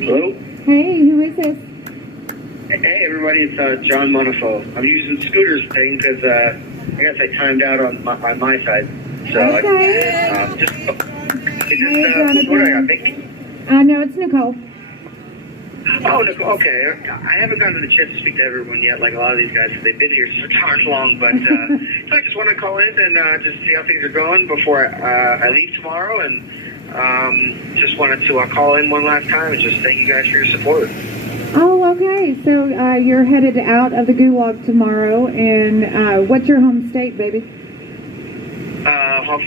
Hello? Hey, who is this? Hey, everybody, it's John Munafo. I'm using Scooter's thing because I guess I timed out on my side. So, Okay. is Hey, this, what do I got, Vicky? No, it's Nicole. Oh, Nicole, okay. I haven't gotten the chance to speak to everyone yet, like a lot of these guys. They've been here so darn long, but so I just want to call in and just see how things are going before I leave tomorrow, and just wanted to call in one last time and just thank you guys for your support. Oh, okay. So you're headed out of the Gulag tomorrow, and what's your home state, baby?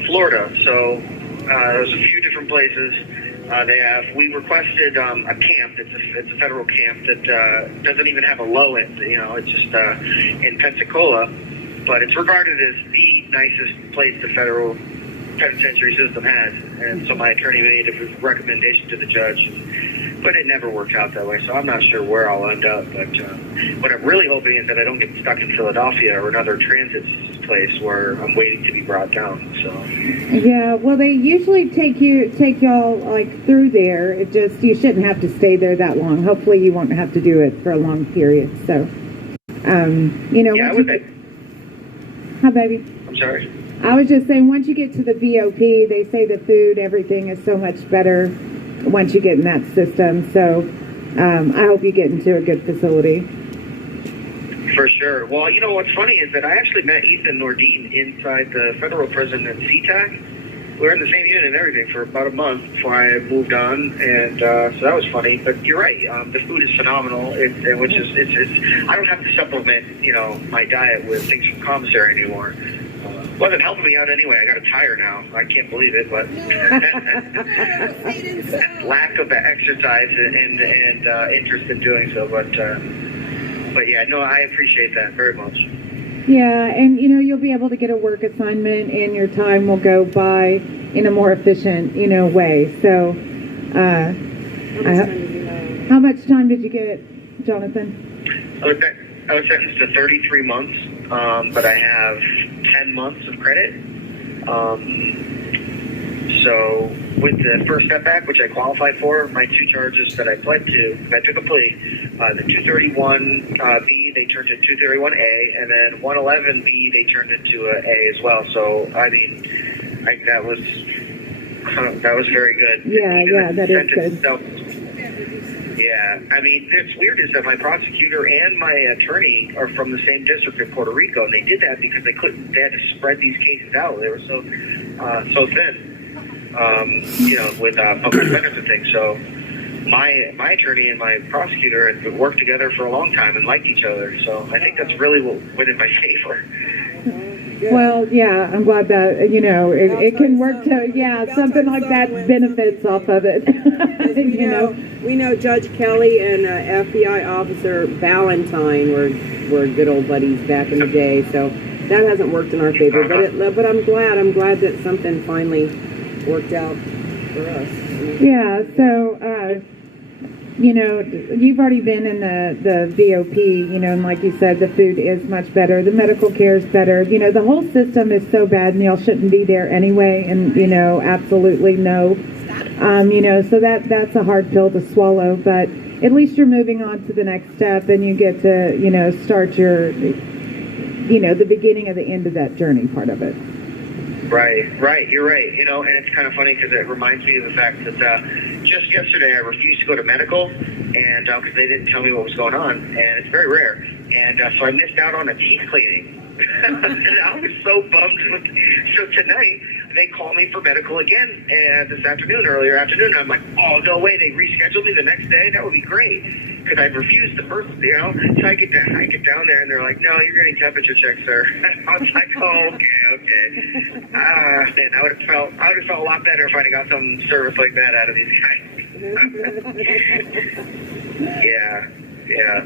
Florida. So there's a few different places. We requested a camp. It's a federal camp that doesn't even have a low end. You know, it's just in Pensacola, but it's regarded as the nicest place the federal penitentiary system has. And so my attorney made a recommendation to the judge, but it never works out that way. So I'm not sure where I'll end up. But what I'm really hoping is that I don't get stuck in Philadelphia or another transit place where I'm waiting to be brought down. So Yeah, well, they usually take y'all like through there. It just, you shouldn't have to stay there that long. Hopefully, you won't have to do it for a long period. So, you know. Yeah, I would. Hi, baby. I'm sorry. I was just saying, once you get to the VOP, they say the food, everything is so much better once you get in that system. So I hope you get into a good facility. For sure. Well, you know what's funny is that I actually met Ethan Nordine inside the federal prison at CTAC. We were in the same unit and everything for about a month before I moved on, and so that was funny. But you're right. The food is phenomenal. It's I don't have to supplement, you know, my diet with things from commissary anymore. Wasn't helping me out anyway. I got a tire now. I can't believe it, but lack of exercise and interest in doing so. But yeah, no, I appreciate that very much. Yeah, and you know, you'll be able to get a work assignment, and your time will go by in a more efficient, you know, way. So, how much time did you get, Jonathan? I was sentenced to 33 months, but I have 10 months of credit. So with the first step back, which I qualified for, my two charges that I pled to, I took a plea. The 231B, they turned into 231A, and then 111B, they turned into a A as well. So, I mean, that was very good. Yeah, that is good. Itself, yeah, I mean, it's weird is that my prosecutor and my attorney are from the same district in Puerto Rico, and they did that because they had to spread these cases out. They were so thin, you know, with public defenders and things. So my attorney and my prosecutor had worked together for a long time and liked each other. So I think that's really what went in my favor. Well, yeah, I'm glad that, you know, it can work to, yeah, something like that benefits off of it. We know Judge Kelly and FBI Officer Valentine were good old buddies back in the day, so that hasn't worked in our favor. But I'm glad that something finally worked out for us. Yeah, so, you know, you've already been in the VOP, you know, and like you said, the food is much better. The medical care is better. You know, the whole system is so bad, and y'all shouldn't be there anyway. And, you know, absolutely no. You know, so that's a hard pill to swallow. But at least you're moving on to the next step, and you get to, you know, start your, you know, the beginning of the end of that journey part of it. Right. You're right. You know, and it's kind of funny because it reminds me of the fact that just yesterday I refused to go to medical, and because they didn't tell me what was going on, and it's very rare, and so I missed out on a teeth cleaning. And I was so bummed. So tonight they called me for medical again, and earlier afternoon, I'm like, oh no way, they rescheduled me the next day. That would be great. Because I refused the first, you know, so I get down there and they're like, no, you're getting temperature checks, sir. I was like, oh, okay. Man, I would have felt a lot better if I'd have got some service like that out of these guys. Yeah.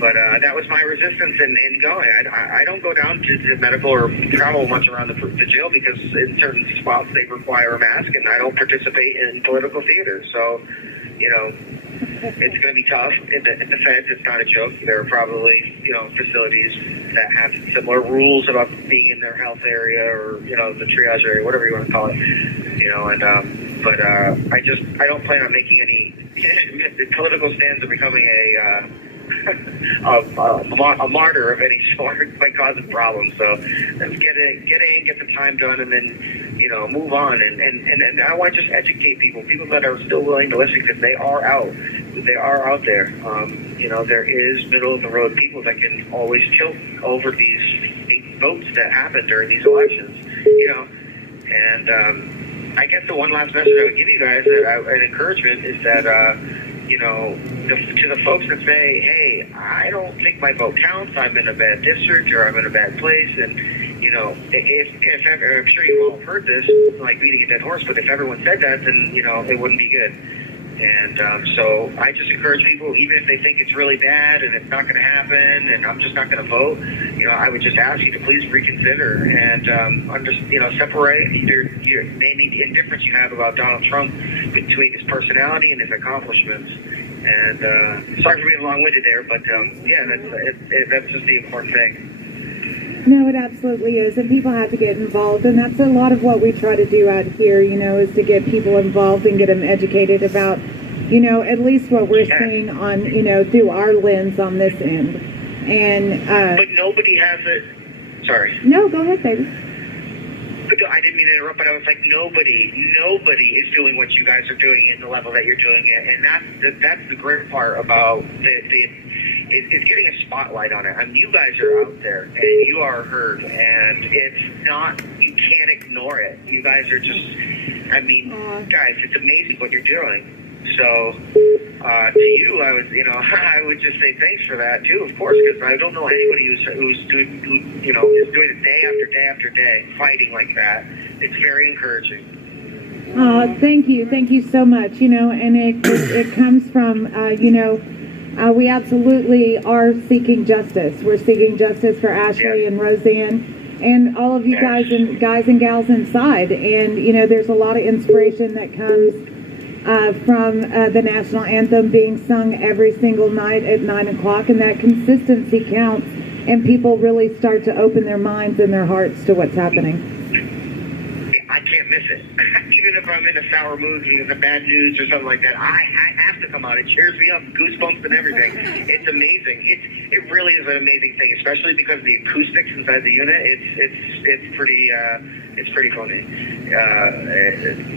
But that was my resistance in going. I don't go down to medical or travel much around the jail because in certain spots they require a mask, and I don't participate in political theater. So, you know, it's going to be tough. In the feds, it's not a joke. There are probably, you know, facilities that have similar rules about being in their health area or, you know, the triage area, whatever you want to call it. You know, and but I don't plan on making any the political stands are becoming a martyr of any sort by causing problems. So let's get in, get the time done, and then, you know, move on. And I want to just educate people that are still willing to listen, because they are out. They are out there. You know, there is middle of the road people that can always tilt over these fake votes that happen during these elections. You know, and I guess the one last message I would give you guys, an encouragement, is that you know, to the folks that say, hey, I don't think my vote counts, I'm in a bad district or I'm in a bad place, and, you know, if I'm sure you all have heard this, like beating a dead horse, but if everyone said that, then, you know, it wouldn't be good. And so I just encourage people, even if they think it's really bad and it's not going to happen and I'm just not going to vote, you know, I would just ask you to please reconsider and you know, separate any indifference you have about Donald Trump between his personality and his accomplishments. And sorry for being long-winded there, but yeah, that's just the important thing. No, it absolutely is, and people have to get involved, and that's a lot of what we try to do out here, you know, is to get people involved and get them educated about, you know, at least what we're seeing on, you know, through our lens on this end. And but nobody has it. Sorry. No, go ahead, baby. I didn't mean to interrupt, but I was like, nobody is doing what you guys are doing in the level that you're doing it, and that's the great part about it's getting a spotlight on it. I mean, you guys are out there, and you are heard, and it's not, you can't ignore it. You guys are just, I mean, guys, it's amazing what you're doing. So, to you, I would just say thanks for that too, of course, because I don't know anybody who's doing, you know, is doing it day after day after day, fighting like that. It's very encouraging. Thank you so much. You know, and it comes from, you know, we absolutely are seeking justice. We're seeking justice for Ashley and Roseanne and all of you guys and gals inside. And, you know, there's a lot of inspiration that comes from the national anthem being sung every single night at 9 o'clock, and that consistency counts, and people really start to open their minds and their hearts to what's happening. I can't miss it. Even if I'm in a sour mood because of bad news or something like that, I have to come out. It cheers me up, goosebumps and everything. It's amazing. It really is an amazing thing, especially because of the acoustics inside the unit. It's pretty funny.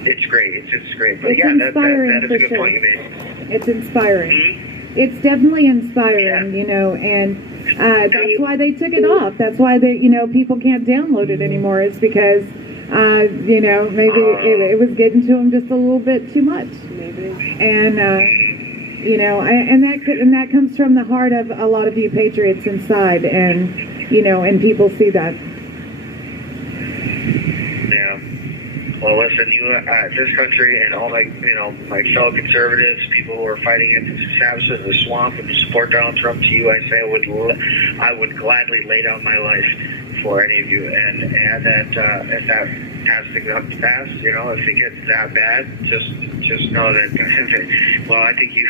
It's great. It's just great. But yeah, that is a good point you made. It's inspiring. Mm-hmm. It's definitely inspiring, you know, and that's why they took it off. That's why you know, people can't download it anymore. It's because you know, maybe it was getting to them just a little bit too much. Maybe. And you know, and that comes from the heart of a lot of you patriots inside, and you know, and people see that. Yeah. Well, listen, this country and all my fellow conservatives, people who are fighting against the savages of the swamp and support Donald Trump, to you, I say I would gladly lay down my life for any of you, and that if that has to come to pass, you know, if it gets that bad, just know that. Well, I think you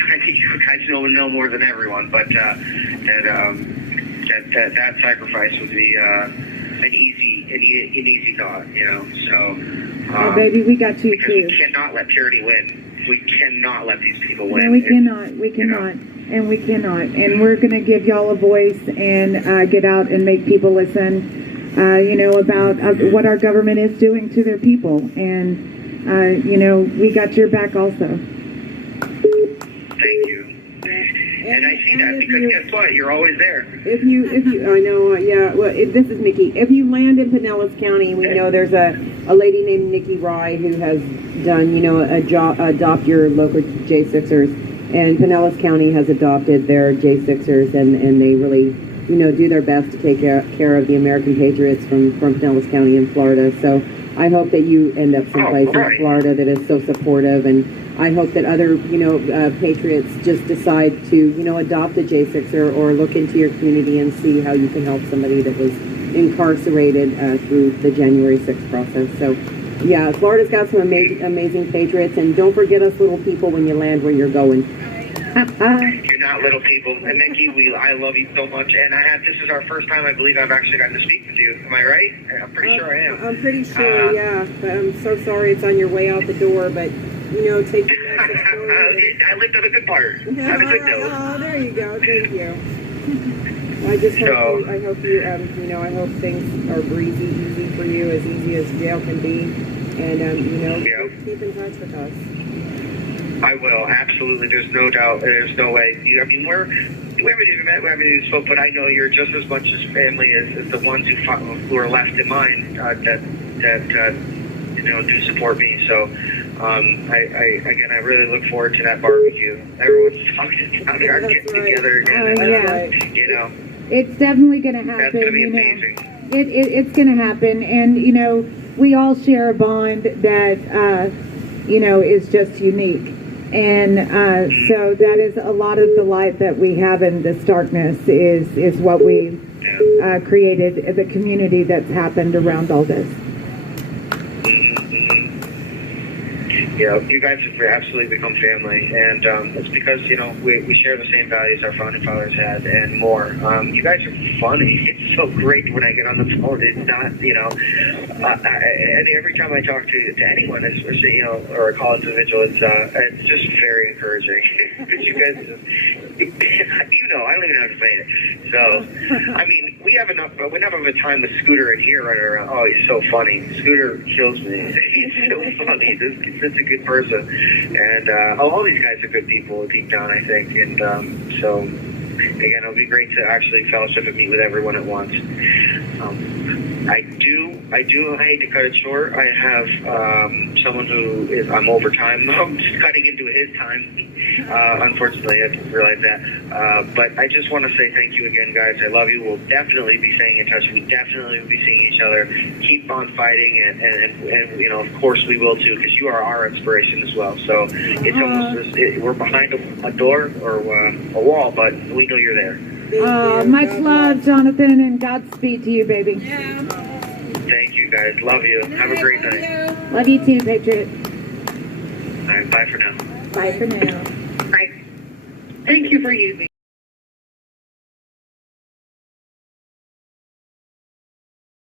guys know more than everyone, but that sacrifice would be an easy thought, you know. So, oh, baby, we got you too. We cannot let tyranny win. We cannot let these people win. No, we cannot. We cannot. And we cannot. And we're going to give y'all a voice and get out and make people listen, you know, about what our government is doing to their people. And, you know, we got your back also. Thank you. And I see that because guess what? You're always there. If you, I know, yeah. Well, this is Nikki. If you land in Pinellas County, we know there's a lady named Nikki Rye who has done, you know, adopt your local J6ers. And Pinellas County has adopted their J6ers, and they really, you know, do their best to take care of the American patriots from Pinellas County in Florida. So I hope that you end up someplace in Florida that is so supportive, and I hope that other, you know, patriots just decide to, you know, adopt a J6er or look into your community and see how you can help somebody that was incarcerated through the January 6th process. So, yeah, Florida's got some amazing patriots, and don't forget us little people when you land where you're going. You're not little people. And Nikki, I love you so much. And this is our first time, I believe, I've actually gotten to speak with you. Am I right? I'm pretty sure I am. I'm pretty sure, yeah. But I'm so sorry it's on your way out the door, but take the message forward. I lived on a good part. Yeah, Had a good all right. note. Oh, there you go. Thank you. I just hope I hope I hope things are breezy, easy for you, as easy as jail can be, and keep in touch with us. I will, absolutely. There's no doubt. There's no way. We haven't even met, we haven't even spoke, but I know you're just as much as family as the ones who are left in mine that do support me. So, I really look forward to that barbecue. Everyone's talking down there, getting together again. Yeah. It's definitely going to happen. That's going to be amazing. It's going to happen, and we all share a bond that is just unique. And so that is a lot of the light that we have in this darkness is what we created, the community that's happened around all this. Yeah, you guys have absolutely become family, and it's because we share the same values our founding fathers had and more. You guys are funny. It's so great when I get on the phone. It's not and every time I talk to anyone, especially or I call it the Vigil, it's just very encouraging because you guys just I don't even have to say it. So I mean, we have enough of a time with Scooter in here running around. Oh, he's so funny. Scooter kills me. He's so funny. He's such a good person, and all these guys are good people deep down, I think, and so again, it'll be great to actually fellowship and meet with everyone at once. I hate to cut it short. I have someone I'm over time. I'm just cutting into his time. Unfortunately, I didn't realize that. But I just want to say thank you again, guys. I love you. We'll definitely be staying in touch. We definitely will be seeing each other. Keep on fighting, and of course we will too, because you are our inspiration as well. So it's almost we're behind a door or a wall, but we know you're there. Much love, Jonathan, and Godspeed to you, baby. Yeah. Thank you, guys. Love you. Have a great night. Love you too, Patriot. All right, bye for now. Bye for now. Thank you for using